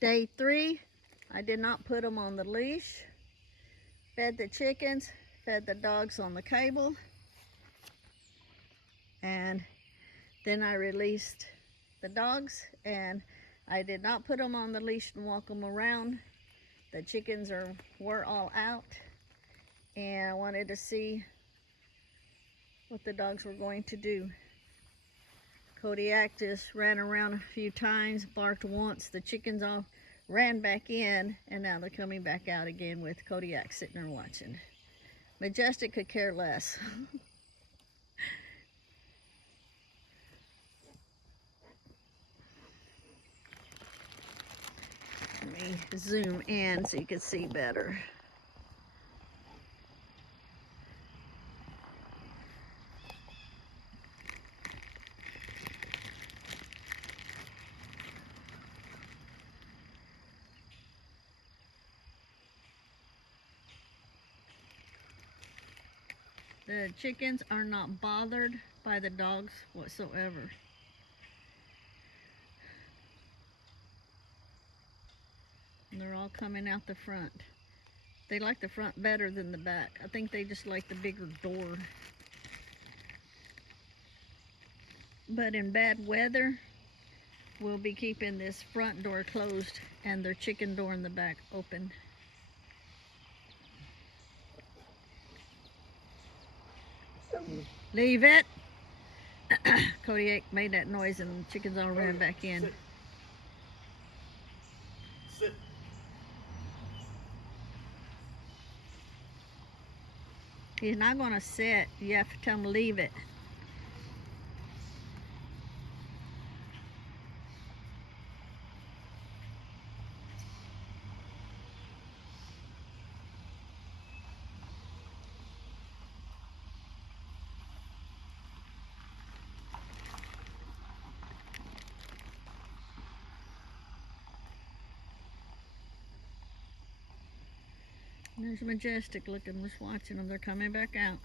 Day 3, I did not put them on the leash. Fed the chickens, fed the dogs on the cable, and then I released the dogs, and I did not put them on the leash and walk them around. The chickens were all out, and I wanted to see what the dogs were going to do. Kodiak just ran around a few times, barked once. The chickens all ran back in, and now they're coming back out again with Kodiak sitting there watching. Majestic could care less. Let me zoom in so you can see better. The chickens are not bothered by the dogs whatsoever. And they're all coming out the front. They like the front better than the back. I think they just like the bigger door. But in bad weather, we'll be keeping this front door closed and their chicken door in the back open. Leave it. Kodiak made that noise and the chickens all ran back in. Sit. Sit. He's not going to sit. You have to tell him leave it. There's Majestic looking, just watching them. They're coming back out.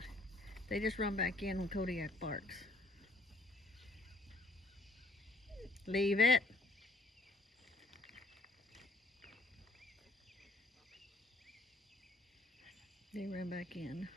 They just run back in when Kodiak barks. Leave it. They ran back in.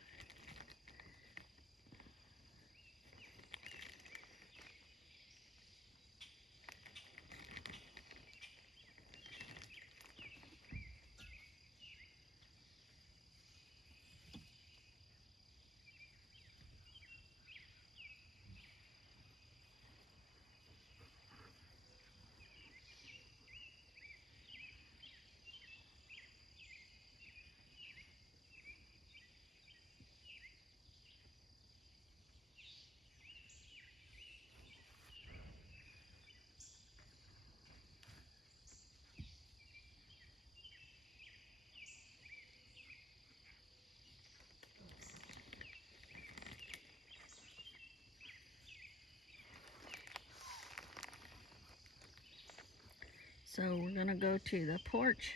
So we're going to go to the porch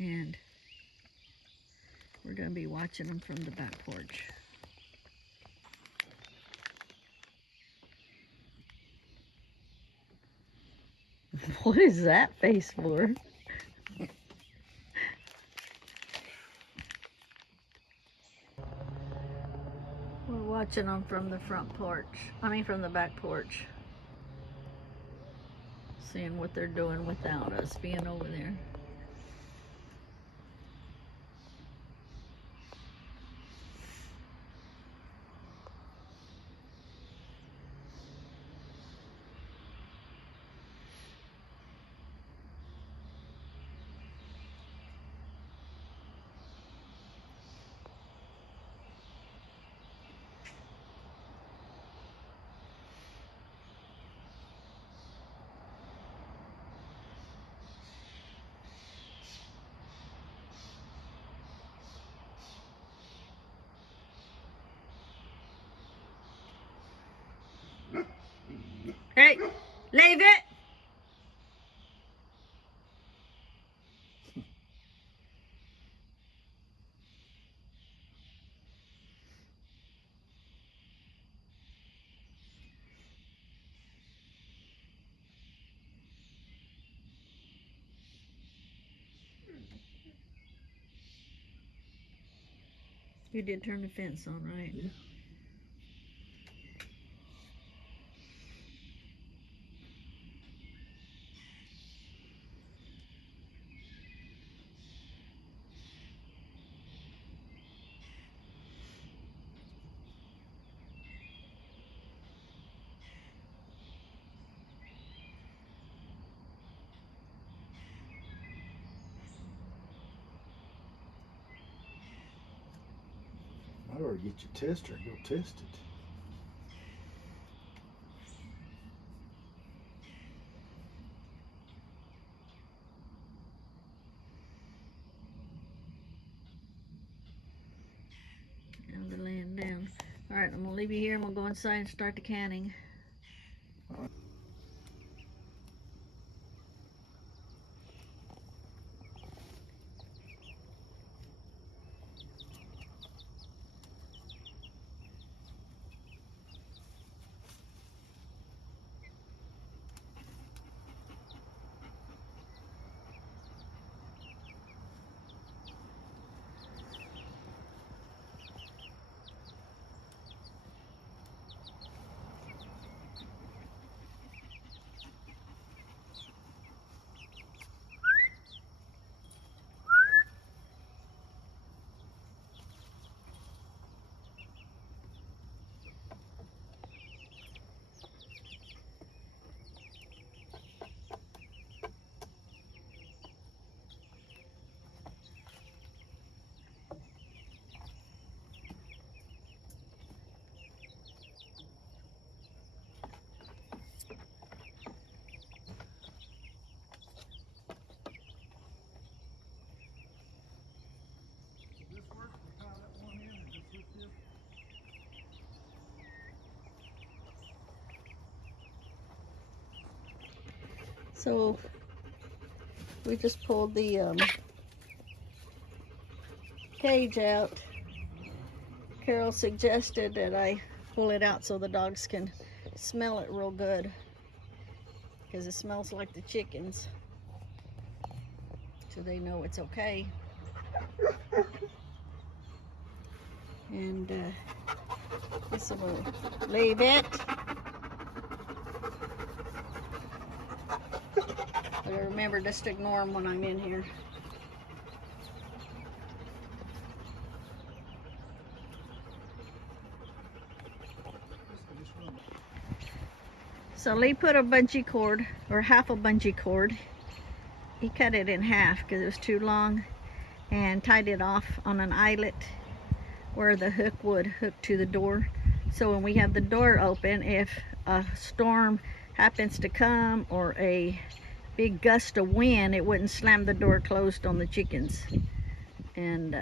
and we're going to be watching them from the back porch. What is that face for? We're watching them from the front porch. From the back porch. Seeing what they're doing without us being over there. Hey, leave it! You did turn the fence on, right? Yeah. I ought to get your tester and go test it. And they're laying down. All right, I'm gonna leave you here. I'm gonna go inside and start the canning. So we just pulled the cage out. Carol suggested that I pull it out so the dogs can smell it real good, because it smells like the chickens, so they know it's okay. And this will leave it. But remember, just ignore them when I'm in here. So Lee put a bungee cord, or half a bungee cord. He cut it in half because it was too long, and tied it off on an eyelet where the hook would hook to the door. So when we have the door open, if a storm happens to come or a big gust of wind, it wouldn't slam the door closed on the chickens. And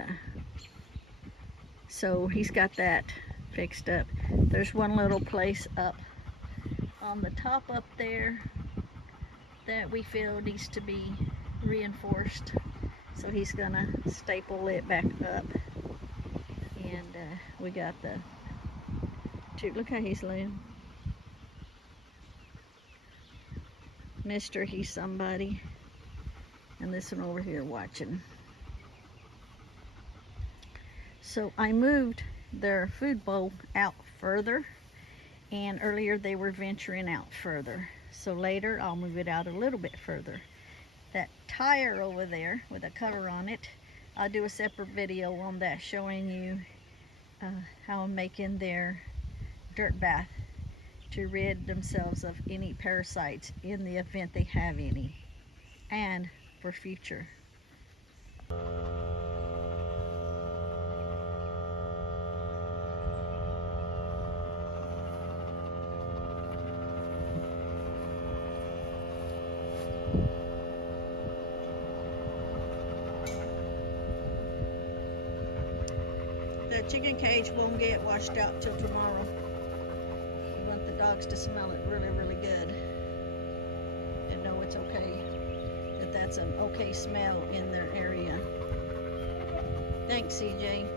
so he's got that fixed up. There's one little place up on the top up there that we feel needs to be reinforced, so he's gonna staple it back up. And we got the look how he's laying. Mr. He's somebody. And this one over here watching. So I moved their food bowl out further, and earlier they were venturing out further. So later I'll move it out a little bit further. That tire over there with a cover on it, I'll do a separate video on that, showing you how I'm making their dirt bath to rid themselves of any parasites in the event they have any, and for future. The chicken cage won't get washed out till tomorrow. We want the dogs to smell it really, really good and know it's okay, that that's an okay smell in their area. Thanks, CJ.